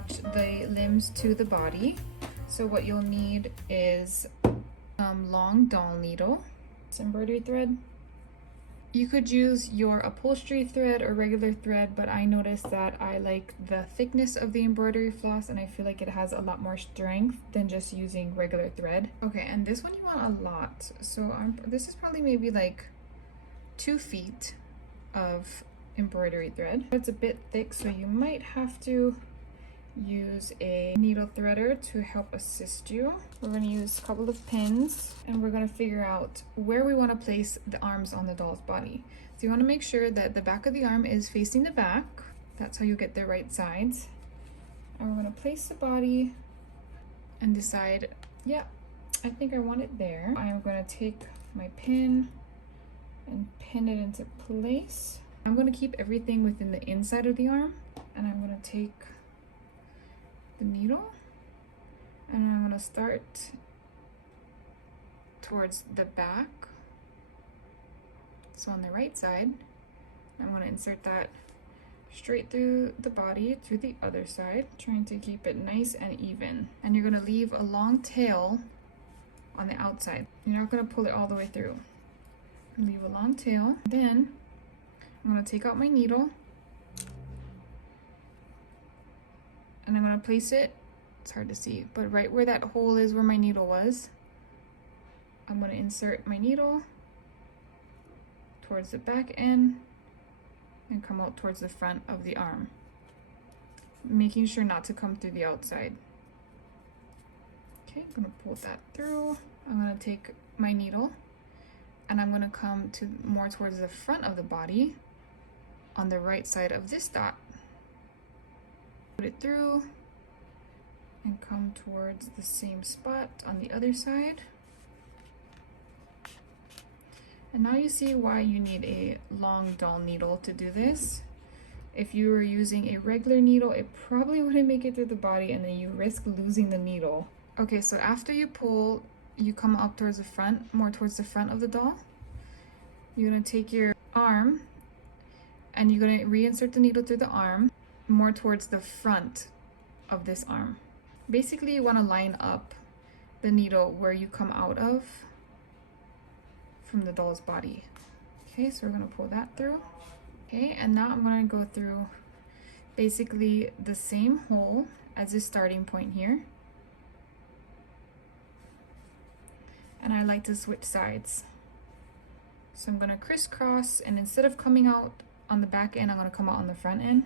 attach the limbs to the body. So what you'll need is some long doll needle, some embroidery thread. You could use your upholstery thread or regular thread, but I noticed that I like the thickness of the embroidery floss and I feel like it has a lot more strength than just using regular thread. Okay, and this one you want a lot. So this is probably maybe like 2 feet of embroidery thread. It's a bit thick, so you might have to use a needle threader to help assist you. We're going to use a couple of pins and we're going to figure out where we want to place the arms on the doll's body. So you want to make sure that the back of the arm is facing the back. That's how you get the right sides. And we're going to place the body and decide, yeah, I think I want it there. I'm going to take my pin and pin it into place. I'm going to keep everything within the inside of the arm, and I'm going to take the needle and I'm going to start towards the back, so on the right side. I'm going to insert that straight through the body to the other side, trying to keep it nice and even. And you're going to leave a long tail on the outside. You're not going to pull it all the way through. Leave a long tail. Then I'm going to take out my needle and I'm going to place it, it's hard to see, but right where that hole is where my needle was, I'm going to insert my needle towards the back end and come out towards the front of the arm, making sure not to come through the outside. Okay, I'm going to pull that through. I'm going to take my needle and I'm going to come to more towards the front of the body on the right side of this dot. Put it through and come towards the same spot on the other side. And now you see why you need a long doll needle to do this. If you were using a regular needle, it probably wouldn't make it through the body and then you risk losing the needle. Okay, so after you pull, you come up towards the front, more towards the front of the doll. You're gonna take your arm and you're gonna reinsert the needle through the arm, more towards the front of this arm. Basically, you want to line up the needle where you come out of from the doll's body. Okay, so we're going to pull that through. Okay, and now I'm going to go through basically the same hole as the starting point here. And I like to switch sides. So I'm going to crisscross, and instead of coming out on the back end, I'm going to come out on the front end.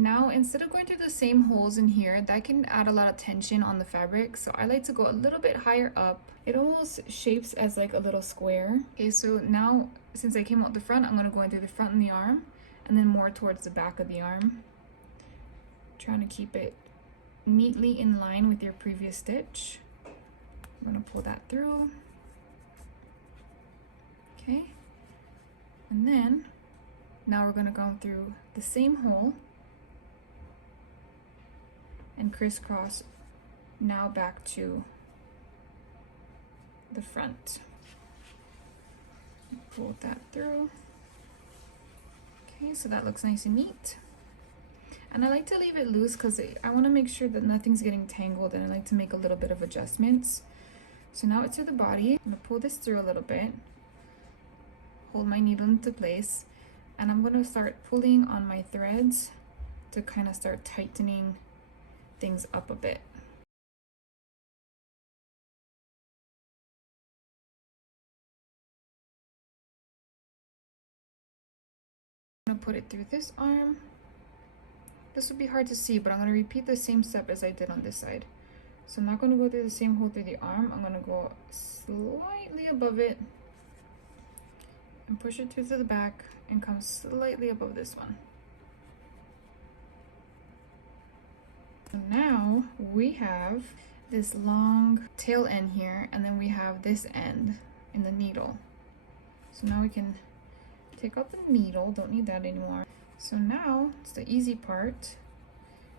Now, instead of going through the same holes in here, that can add a lot of tension on the fabric. So I like to go a little bit higher up. It almost shapes as like a little square. Okay, so now since I came out the front, I'm gonna go in through the front of the arm and then more towards the back of the arm. Trying to keep it neatly in line with your previous stitch. I'm gonna pull that through. Okay, and then now we're gonna go through the same hole and crisscross now back to the front. Pull that through. Okay, so that looks nice and neat. And I like to leave it loose because I want to make sure that nothing's getting tangled, and I like to make a little bit of adjustments. So now it's to the body. I'm gonna pull this through a little bit, hold my needle into place, and I'm gonna start pulling on my threads to kind of start tightening things up a bit. I'm gonna put it through this arm. This will be hard to see, but I'm gonna repeat the same step as I did on this side. So I'm not gonna go through the same hole through the arm. I'm gonna go slightly above it and push it through to the back and come slightly above this one. So now we have this long tail end here, and then we have this end in the needle. So now we can take out the needle, don't need that anymore. So now it's the easy part.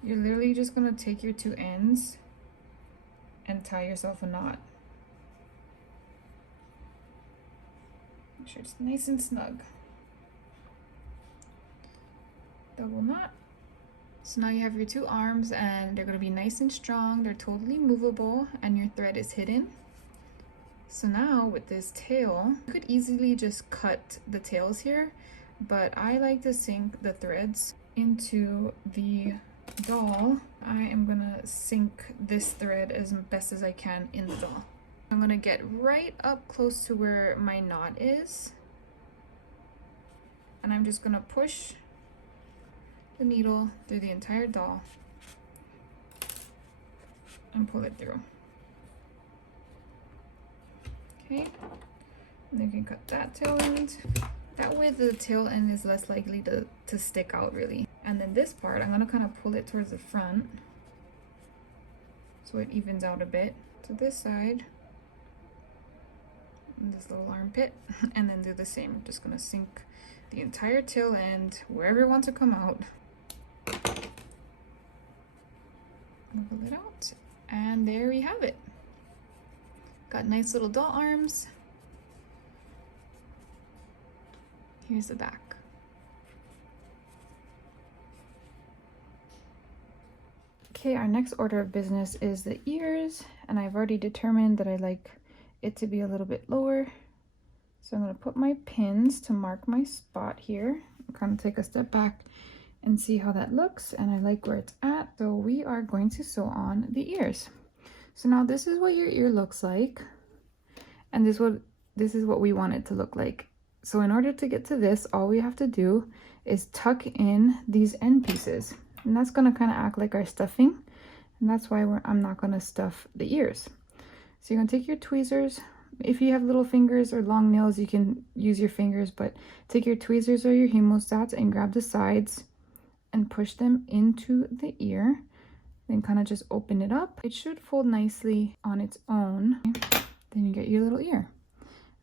You're literally just gonna take your 2 ends and tie yourself a knot. Make sure it's nice and snug. double knot. So now you have your two arms and they're going to be nice and strong. They're totally movable and your thread is hidden. So now with this tail, you could easily just cut the tails here, but I like to sink the threads into the doll. I am gonna sink this thread as best as I can in the doll. I'm gonna get right up close to where my knot is, and I'm just gonna push the needle through the entire doll and pull it through. Okay, and then you can cut that tail end. That way the tail end is less likely to stick out really. And then this part, I'm gonna kind of pull it towards the front so it evens out a bit. To this side, and this little armpit, and then do the same. I'm just gonna sink the entire tail end wherever it wants to come out. Pull it out, and there we have it. Got nice little doll arms. Here's the back. Okay, our next order of business is the ears, and I've already determined that I like it to be a little bit lower. So I'm going to put my pins to mark my spot here. I'm kind of take a step back and see how that looks, and I like where it's at. So we are going to sew on the ears. So now this is what your ear looks like, and this is what we want it to look like. So in order to get to this, all we have to do is tuck in these end pieces. And that's going to kind of act like our stuffing. And that's why I'm not going to stuff the ears. So you're going to take your tweezers. If you have little fingers or long nails, you can use your fingers. But take your tweezers or your hemostats and grab the sides and push them into the ear. Then kind of just open it up. It should fold nicely on its own. Then you get your little ear.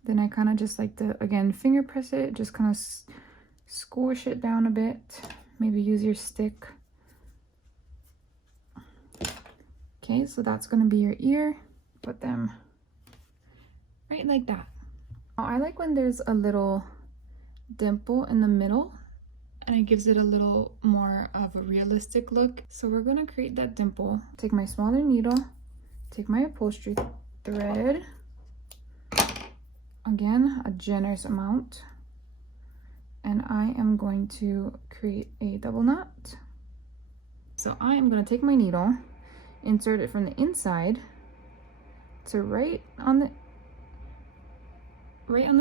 Then I kind of just like to, again, finger press it. Just kind of squish it down a bit. Maybe use your stick. Okay, so that's going to be your ear. Put them right like that. Now, I like when there's a little dimple in the middle, and it gives it a little more of a realistic look. So we're going to create that dimple. Take my smaller needle, take my upholstery thread, again, a generous amount, and I am going to create a double knot. So I am going to take my needle, insert it from the inside to right on the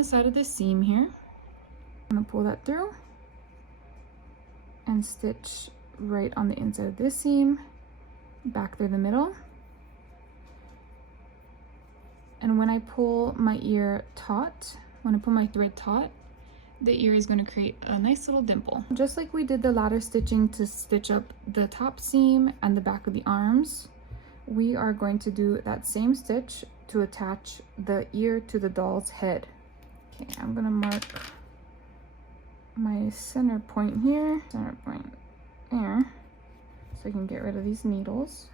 side of the seam here. I'm going to pull that through and stitch right on the inside of this seam, back through the middle. And when I pull my ear taut, when I pull my thread taut, the ear is going to create a nice little dimple. Just like we did the ladder stitching to stitch up the top seam and the back of the arms, we are going to do that same stitch to attach the ear to the doll's head. Okay, I'm going to mark my center point here, center point there, so I can get rid of these needles.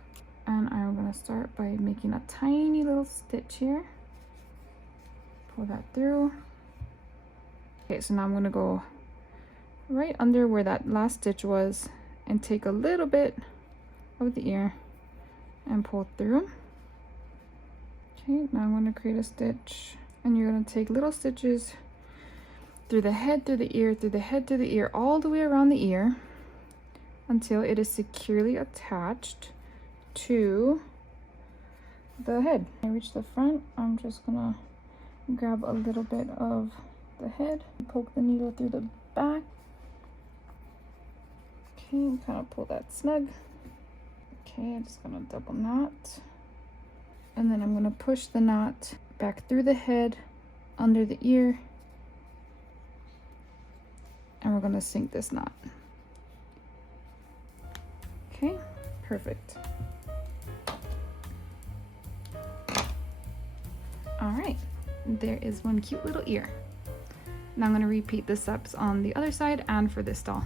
And I'm going to start by making a tiny little stitch here. Pull that through. Okay, so now I'm going to go right under where that last stitch was and take a little bit of the ear and pull through. Okay, now I'm going to create a stitch, and you're going to take little stitches through the head, through the ear, through the head, through the ear, all the way around the ear until it is securely attached to the head. I reach the front, I'm just gonna grab a little bit of the head, poke the needle through the back. Okay, kind of pull that snug. Okay, I'm just gonna double knot, and then I'm gonna push the knot back through the head, under the ear, and we're gonna sink this knot. Okay, perfect. All right, there is one cute little ear. Now I'm going to repeat the steps on the other side and for this doll.